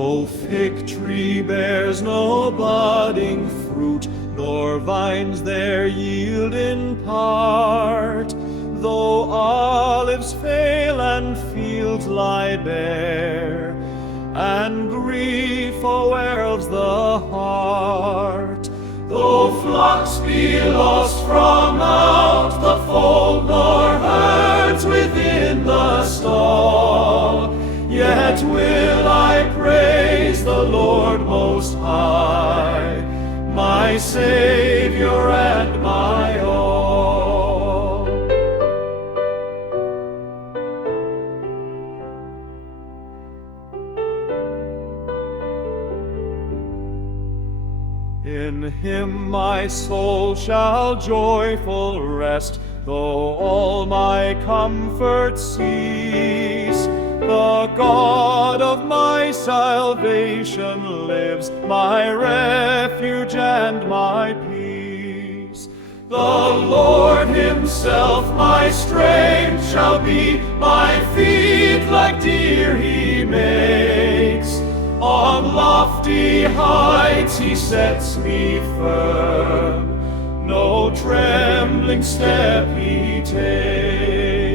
Though fig tree bears no budding fruit, nor vines there yield in part, though olives fail and fields lie bare, and grief o'erwhelms the heart, though flocks be lost from out the fold, nor herds within the stall, yet will I praise the Lord Most High, my Savior and my all. In Him my soul shall joyful rest, though all my comforts cease. The God of my salvation lives, my refuge and my peace. The Lord Himself my strength shall be, my feet like deer He makes. On lofty heights He sets me firm, no trembling step He takes.